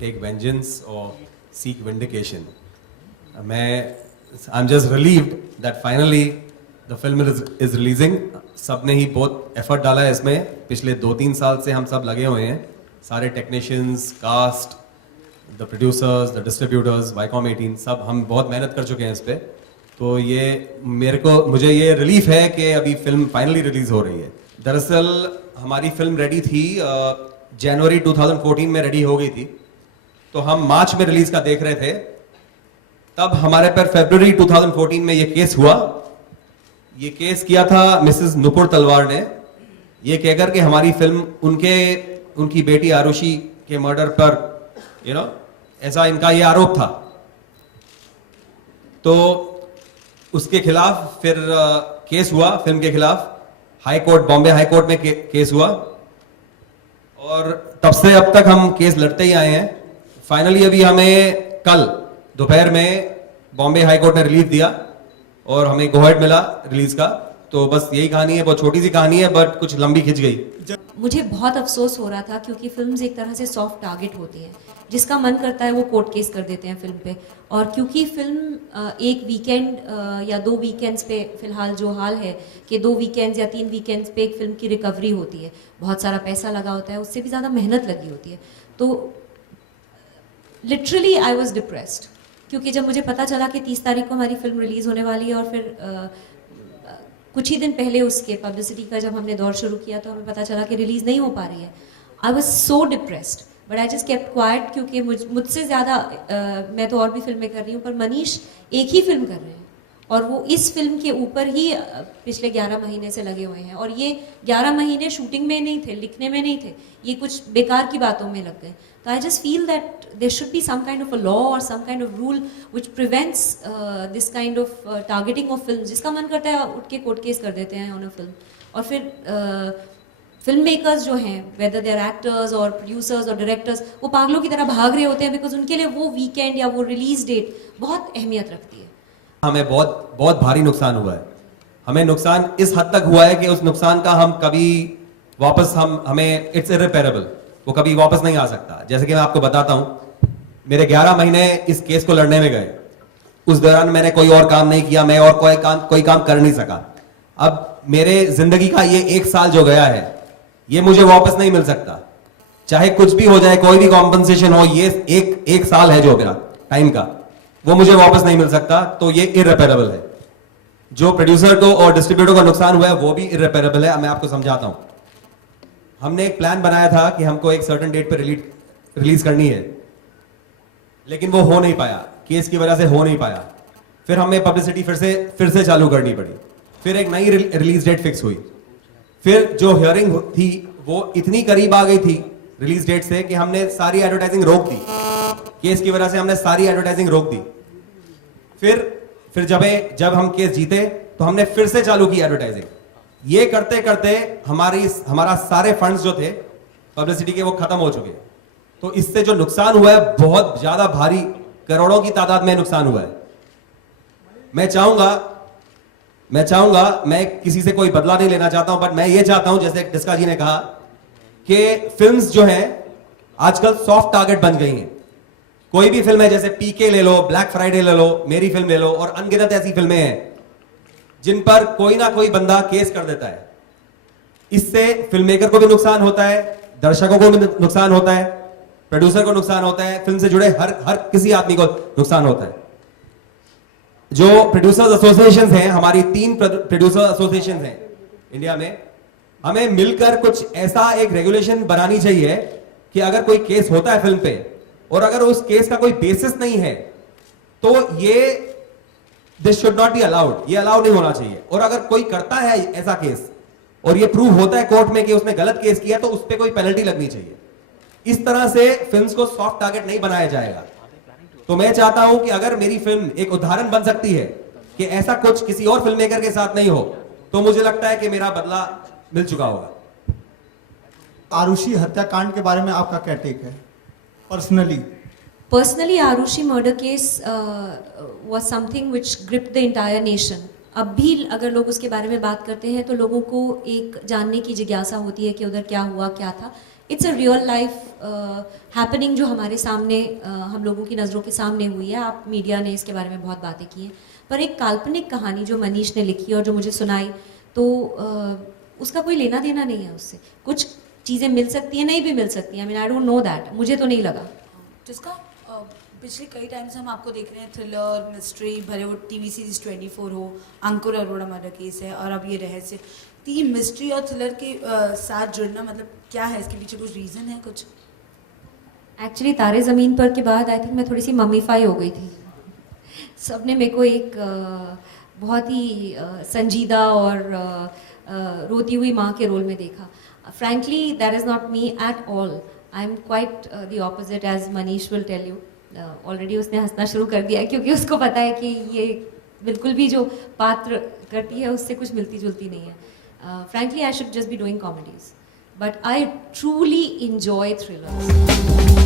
take vengeance or seek vindication. I'm just relieved that finally the film is releasing. सबने ही बहुत effort डाला है इसमें. पिछले 2-3 साल से हम सब लगे हुए हैं. सारे technicians, cast, the producers, the distributors, Viacom 18 सब हम बहुत मेहनत कर चुके हैं इस पर. तो ये मुझे ये रिलीफ है कि अभी फिल्म फाइनली रिलीज हो रही है. दरअसल हमारी फिल्म रेडी थी, जनवरी 2014 में रेडी हो गई थी. तो हम मार्च में रिलीज का देख रहे थे. तब हमारे पर फरवरी 2014 में ये केस हुआ. ये केस किया था मिसेस नुपुर तलवार ने, ये कहकर कि हमारी फिल्म उनकी बेटी आरुषि के मर्डर पर ऐसा इनका ये आरोप था. तो उसके खिलाफ फिर केस हुआ फिल्म के खिलाफ. High court, Bombay high court में केस हुआ और तब से अब तक हम केस लड़ते ही आए हैं. फाइनली अभी हमें कल दोपहर में बॉम्बे हाई कोर्ट ने रिलीफ दिया और हमें गो अहेड मिला रिलीज का. तो बस यही कहानी है, बहुत छोटी सी कहानी है बट कुछ लंबी खिंच गई. मुझे बहुत अफसोस हो रहा था क्योंकि फिल्म्स एक तरह से सॉफ्ट टारगेट होती हैं. जिसका मन करता है वो कोर्ट केस कर देते हैं फिल्म पे. और क्योंकि फिल्म एक वीकेंड या 2 वीकेंड्स पे, फिलहाल जो हाल है कि 2 वीकेंड्स या 3 वीकेंड्स पे एक फिल्म की रिकवरी होती है, बहुत सारा पैसा लगा होता है, उससे भी ज़्यादा मेहनत लगी होती है. तो लिटरली आई वॉज डिप्रेस्ड क्योंकि जब मुझे पता चला कि 30 तारीख को हमारी फिल्म रिलीज होने वाली है और फिर कुछ ही दिन पहले उसके पब्लिसिटी का जब हमने दौर शुरू किया तो हमें पता चला कि रिलीज नहीं हो पा रही है. I was so depressed but I just kept quite क्योंकि मुझसे ज़्यादा मैं तो और भी फिल्में कर रही हूँ पर मनीष एक ही फिल्म कर रहे हैं और वो इस फिल्म के ऊपर ही पिछले 11 महीने से लगे हुए हैं. और ये 11 महीने शूटिंग में नहीं थे, लिखने में नहीं थे, ये कुछ बेकार की बातों में लग गए. तो I just feel that there should be some kind of a law और some kind of rule which prevents this kind of targeting of film. जिसका मन करता है उठ के कोर्ट केस कर देते हैं ऑन अ फिल्म. और फिर फिल्म मेकर्स जो हैं, वेदर दे आर एक्टर्स और प्रोड्यूसर्स और डायरेक्टर्स, वो पागलों की तरह भाग रहे होते हैं बिकॉज उनके लिए वो वीकेंड या वो रिलीज डेट बहुत अहमियत रखती है. हमें बहुत बहुत भारी नुकसान हुआ है. हमें नुकसान इस हद तक हुआ है कि उस नुकसान का हम कभी वापस हमें इट्स इररिपेरेबल, वो कभी वापस नहीं आ सकता. जैसे कि मैं आपको बताता हूं, मेरे 11 महीने इस केस को लड़ने में गए. उस दौरान मैंने कोई और काम नहीं किया, मैं और कोई काम कर नहीं सका. अब मेरे जिंदगी का ये 1 साल जो गया है ये मुझे वापस नहीं मिल सकता. चाहे कुछ भी हो जाए, कोई भी कॉम्पनसेशन हो, ये एक साल है जो मेरा टाइम का, वो मुझे वापस नहीं मिल सकता. तो ये इररिपेरेबल है. जो प्रोड्यूसर को और डिस्ट्रीब्यूटर को नुकसान हुआ है वो भी इररिपेरेबल है. मैं आपको समझाता हूं. हमने एक प्लान बनाया था कि हमको एक सर्टेन डेट पे रिलीज करनी है, लेकिन वो हो नहीं पाया, केस की वजह से हो नहीं पाया. फिर हमें पब्लिसिटी फिर से चालू करनी पड़ी. फिर एक नई रिलीज डेट फिक्स हुई. फिर जो हियरिंग थी वो इतनी करीब आ गई थी रिलीज डेट से कि हमने सारी एडवर्टाइजिंग रोक दी. केस की वजह से हमने सारी एडवर्टाइजिंग रोक दी. फिर जब हम केस जीते तो हमने फिर से चालू की एडवर्टाइजिंग. ये करते करते हमारा सारे फंड्स जो थे पब्लिसिटी के वो खत्म हो चुके. तो इससे जो नुकसान हुआ है बहुत ज्यादा भारी, करोड़ों की तादाद में नुकसान हुआ है. मैं चाहूंगा, मैं किसी से कोई बदला नहीं लेना चाहता हूं, बट मैं ये चाहता हूं, जैसे डिस्का जी ने कहा कि फिल्म्स जो हैं आजकल सॉफ्ट टारगेट बन गई हैं. कोई भी फिल्म है, जैसे पीके ले लो, ब्लैक फ्राइडे ले लो, मेरी फिल्म ले लो, और अनगिनत ऐसी फिल्में हैं जिन पर कोई ना कोई बंदा केस कर देता है. इससे फिल्म मेकर को भी नुकसान होता है, दर्शकों को भी नुकसान होता है, प्रोड्यूसर को नुकसान होता है, फिल्म से जुड़े हर किसी आदमी को नुकसान होता है. जो प्रोड्यूसर्स एसोसिएशंस हैं, हमारी 3 प्रोड्यूसर एसोसिएशंस हैं इंडिया में, हमें मिलकर कुछ ऐसा एक रेगुलेशन बनानी चाहिए कि अगर कोई केस होता है फिल्म पे और अगर उस केस का कोई बेसिस नहीं है तो this should not be allowed. ये अलाउ नहीं होना चाहिए. और अगर कोई करता है ऐसा केस और ये प्रूव होता है कोर्ट में कि उसने गलत केस किया तो उस पर कोई पेनल्टी लगनी चाहिए. इस तरह से फिल्म्स को सॉफ्ट टारगेट नहीं बनाया जाएगा. तो मैं चाहता हूं कि अगर मेरी फिल्म एक उदाहरण बन सकती है कि ऐसा कुछ किसी और फिल्म मेकर के साथ नहीं हो, तो मुझे लगता है कि मेरा बदला मिल चुका होगा. आरुषि हत्याकांड के बारे में आपका क्या टेक है personally? Aarushi murder case was something which gripped the entire nation. अब भी अगर लोग उसके बारे में बात करते हैं तो लोगों को एक जानने की जिज्ञासा होती है कि उधर क्या हुआ, क्या था. It's a real life happening जो हमारे सामने हम लोगों की नज़रों के सामने हुई है। आप मीडिया ने इसके बारे में बहुत बातें की हैं, पर एक काल्पनिक कहानी जो मनीष ने लिखी और जो मुझे सुनाई, तो उसका कोई लेना देना नहीं है उससे। कुछ चीज़ें मिल सकती हैं, नहीं भी मिल सकती हैं। I mean I don't know that, मुझे तो नहीं लगा। जिसका पिछले कई टाइम से हम आपको देख रहे हैं, थ्रिलर, मिस्ट्री, भले वो टीवी सीरीज 24 हो, अंकुर अरोड़ा मर्डर केस है, और अब ये रहस्य। तो ये मिस्ट्री और थ्रिलर के साथ जुड़ना मतलब क्या है, इसके पीछे कुछ रीज़न है कुछ? एक्चुअली तारे ज़मीन पर के बाद आई थिंक मैं थोड़ी सी मम्मीफाई हो गई थी। सबने मेरे को एक बहुत ही संजीदा और रोती हुई माँ के रोल में देखा। Frankly that is not me at all. I am quite the opposite, as Manish will tell you. Already उसने हंसना शुरू कर दिया है, क्योंकि उसको पता है कि ये बिल्कुल भी जो पात्र करती है उससे कुछ मिलती जुलती नहीं है। Frankly I should just be doing comedies, but I truly enjoy thrillers.